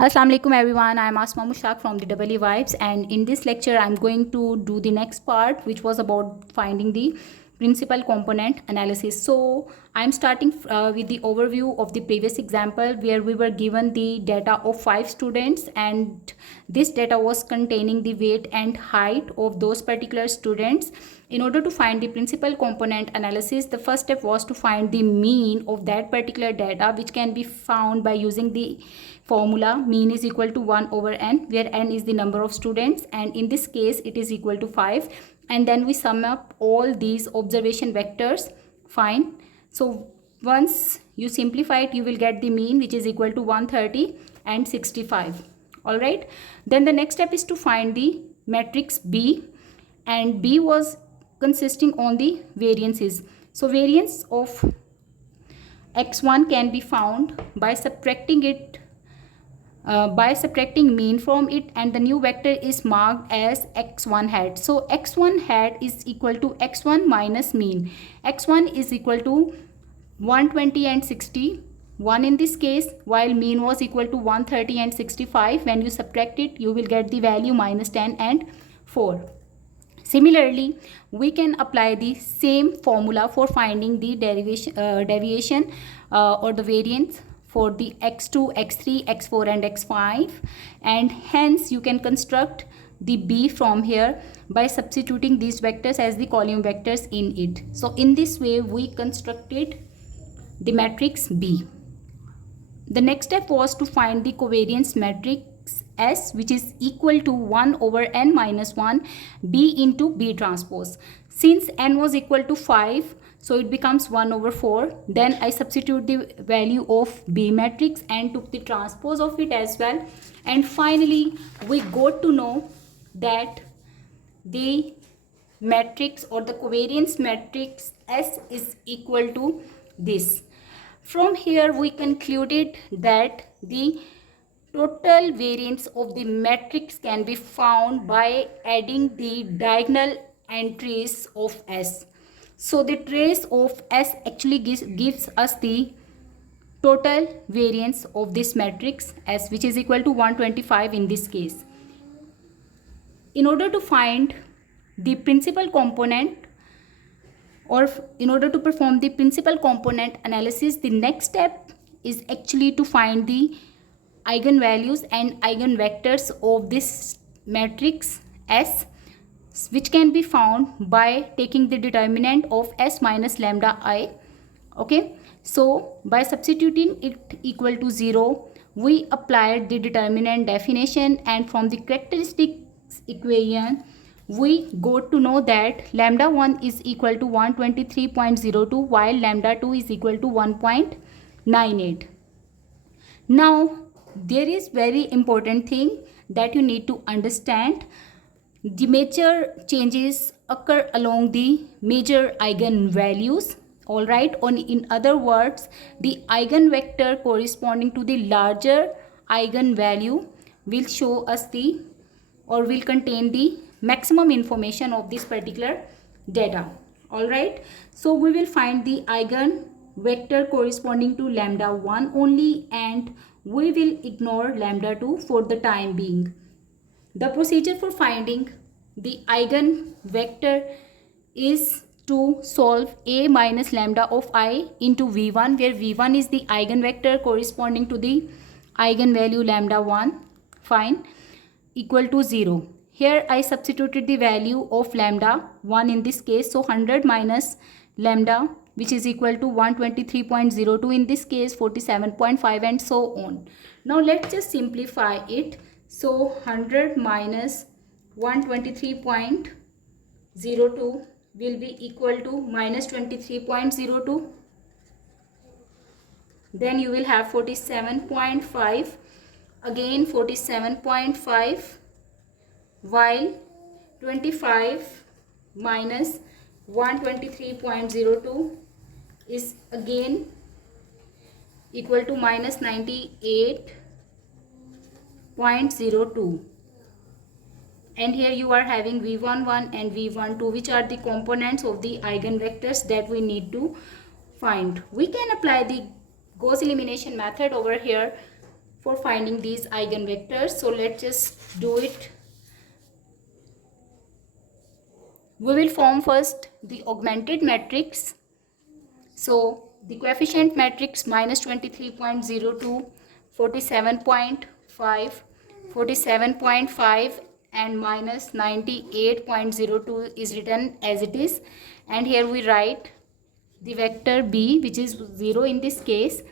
Assalamu alaikum everyone. I am Asma Mushaq from the Double Vibes, and in this lecture I am going to do the next part, which was about finding the principal component analysis. So I am starting with the overview of the previous example where we were given the data of 5 students, and this data was containing the weight and height of those particular students. In order to find the principal component analysis, the first step was to find the mean of that particular data, which can be found by using the formula mean is equal to 1 over n, where n is the number of students, and in this case it is equal to 5. And then we sum up all these observation vectors. Fine. So once you simplify it, you will get the mean, which is equal to 130 and 65. All right. Then the next step is to find the matrix B, and B was consisting on the variances. So variance of x1 can be found by subtracting mean from it, and the new vector is marked as x1 hat. So x1 hat is equal to x1 minus mean. X1 is equal to 120 and 61 in this case, while mean was equal to 130 and 65. When you subtract it, you will get the value minus 10 and 4. Similarly, we can apply the same formula for finding the deviation or the variance for the x2, x3, x4 and x5, and hence you can construct the B from here by substituting these vectors as the column vectors in it. So in this way we constructed the matrix B. The next step was to find the covariance matrix S, which is equal to 1 over n minus 1 B into B transpose. Since n was equal to 5, so it becomes 1 over 4. Then I substitute the value of B matrix and took the transpose of it as well. And finally, we got to know that the matrix or the covariance matrix S is equal to this. From here, we concluded that the total variance of the matrix can be found by adding the diagonal entries of S. So the trace of S actually gives us the total variance of this matrix S, which is equal to 125 in this case. In order to find the principal component, or in order to perform the principal component analysis, the next step is actually to find the eigenvalues and eigenvectors of this matrix S, which can be found by taking the determinant of S minus lambda I. Okay, so by substituting it equal to 0, we applied the determinant definition, and from the characteristics equation we got to know that lambda 1 is equal to 123.02 while lambda 2 is equal to 1.98. Now there is very important thing that you need to understand. The major changes occur along the major eigenvalues. All right, in other words, the eigenvector corresponding to the larger eigenvalue will show us the, or will contain the maximum information of this particular data. All right, so we will find the eigenvector corresponding to lambda 1 only, and we will ignore lambda 2 for the time being. The procedure for finding the eigenvector is to solve A minus lambda of I into V1, where V1 is the eigenvector corresponding to the eigenvalue lambda 1, fine, equal to 0. Here I substituted the value of lambda 1 in this case, so 100 minus lambda, which is equal to 123.02 in this case, 47.5 and so on. Now let's just simplify it. So 100 minus 123.02 will be equal to minus 23.02. Then you will have 47.5, again 47.5, while 25 minus 123.02 is again equal to minus 98.02. And here you are having V11 and V12, which are the components of the eigenvectors that we need to find. We can apply the Gauss elimination method over here for finding these eigenvectors. So let's just do it. We will form first the augmented matrix. So the coefficient matrix minus 23.02, 47.5, 47.5 and minus 98.02 is written as it is, and here we write the vector b, which is 0 in this case.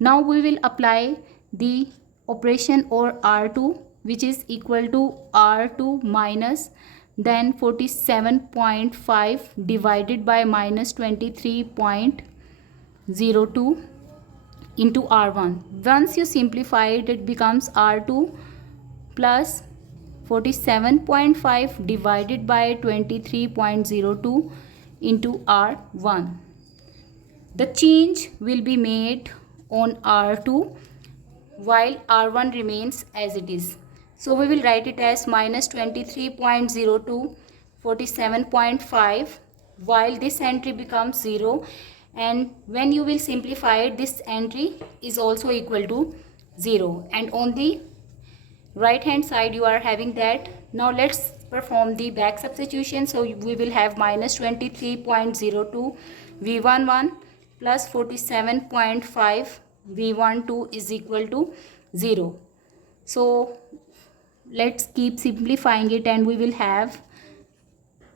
Now we will apply the operation or R2, which is equal to R2 minus then 47.5 divided by minus 23.02 into R1. Once you simplify it, it becomes R2 plus 47.5 divided by 23.02 into R1. The change will be made on R2 while R1 remains as it is. So we will write it as minus 23.02, 47.5, while this entry becomes 0, and when you will simplify it, this entry is also equal to 0, and on the right hand side you are having that. Now let's perform the back substitution. So we will have minus 23.02 V11 plus 47.5 V12 is equal to 0. So let's keep simplifying it, and we will have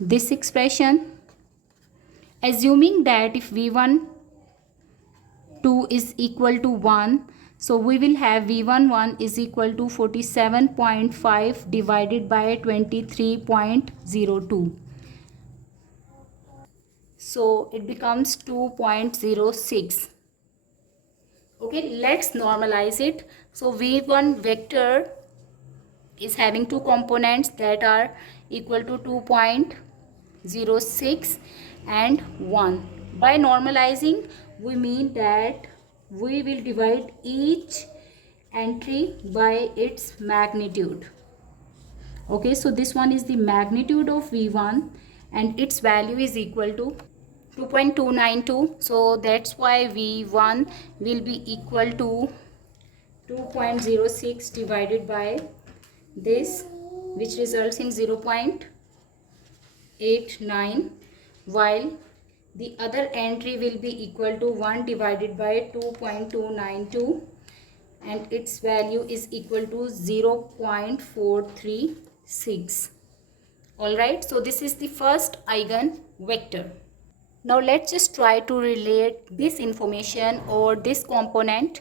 this expression, assuming that if V12 is equal to 1, so we will have V11 is equal to 47.5 divided by 23.02. So it becomes 2.06. Okay, let's normalize it. So V1 vector is having two components that are equal to 2.06 and 1. By normalizing, we mean that we will divide each entry by its magnitude. Okay, so this one is the magnitude of V1 and its value is equal to 2.292. So that's why V1 will be equal to 2.06 divided by this, which results in 0.89, while the other entry will be equal to 1 divided by 2.292 and its value is equal to 0.436. Alright, so this is the first eigenvector. Now let's just try to relate this information or this component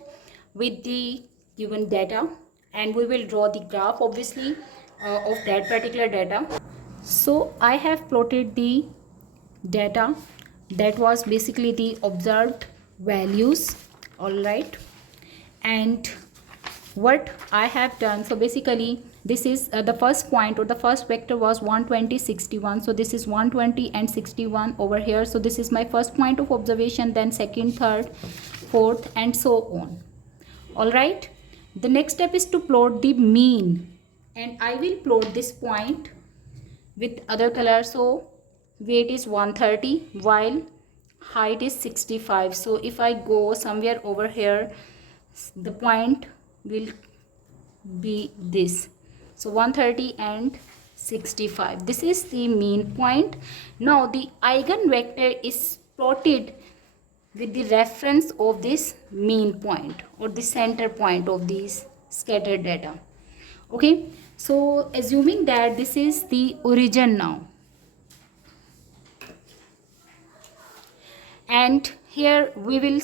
with the given data, and we will draw the graph obviously of that particular data. So I have plotted the data that was basically the observed values. Alright, and what I have done, so basically this is the first point or the first vector was 120, 61. So this is 120 and 61 over here. So this is my first point of observation, then second, third, fourth and so on. Alright, the next step is to plot the mean, and I will plot this point with other color. So weight is 130 while height is 65. So if I go somewhere over here, the point will be this. So 130 and 65, this is the mean point. Now the eigenvector is plotted with the reference of this mean point or the center point of these scattered data. Okay, so assuming that this is the origin now, and here we will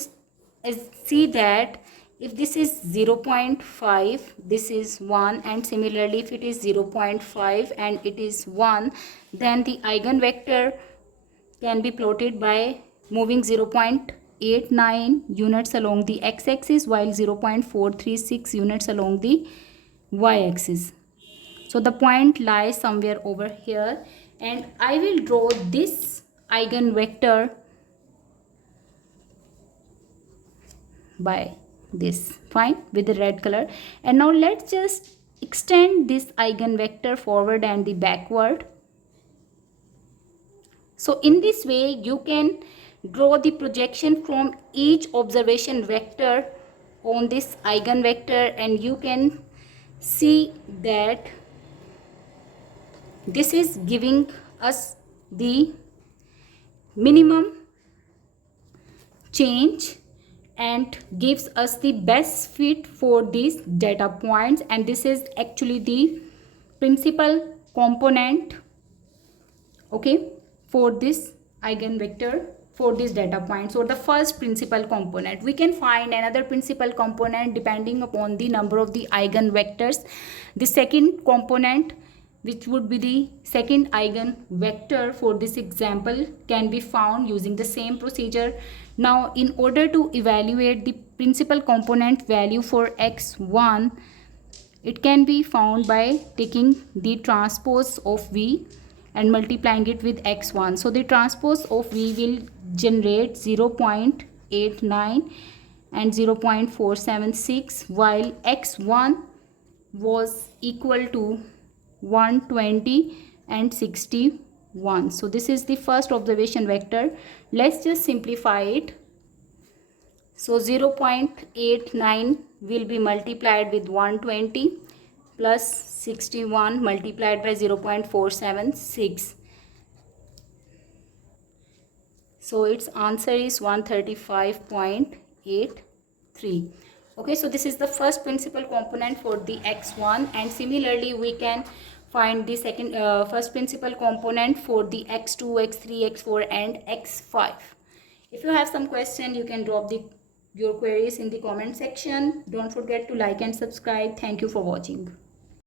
see that if this is 0.5, this is 1, and similarly if it is 0.5 and it is 1, then the eigenvector can be plotted by moving 0.89 units along the x-axis while 0.436 units along the y-axis. So the point lies somewhere over here, and I will draw this eigenvector by this, fine, with the red color. And now let's just extend this eigenvector forward and the backward. So in this way you can draw the projection from each observation vector on this eigenvector, and you can see that this is giving us the minimum change and gives us the best fit for these data points, and this is actually the principal component, okay, for this eigenvector, for this data point. So the first principal component, we can find another principal component depending upon the number of the eigenvectors. The second component, which would be the second eigenvector for this example, can be found using the same procedure. Now in order to evaluate the principal component value for x1, it can be found by taking the transpose of v and multiplying it with x1. So the transpose of v will generate 0.89 and 0.476, while x1 was equal to 120 and 61. So this is the first observation vector. Let's just simplify it. So 0.89 will be multiplied with 120 plus 61 multiplied by 0.476. So its answer is 135.83. Okay, so this is the first principal component for the x1, and similarly we can find the second first principal component for the x2, x3, x4 and x5. If you have some question, you can drop your queries in the comment section. Don't forget to like and subscribe. Thank you for watching.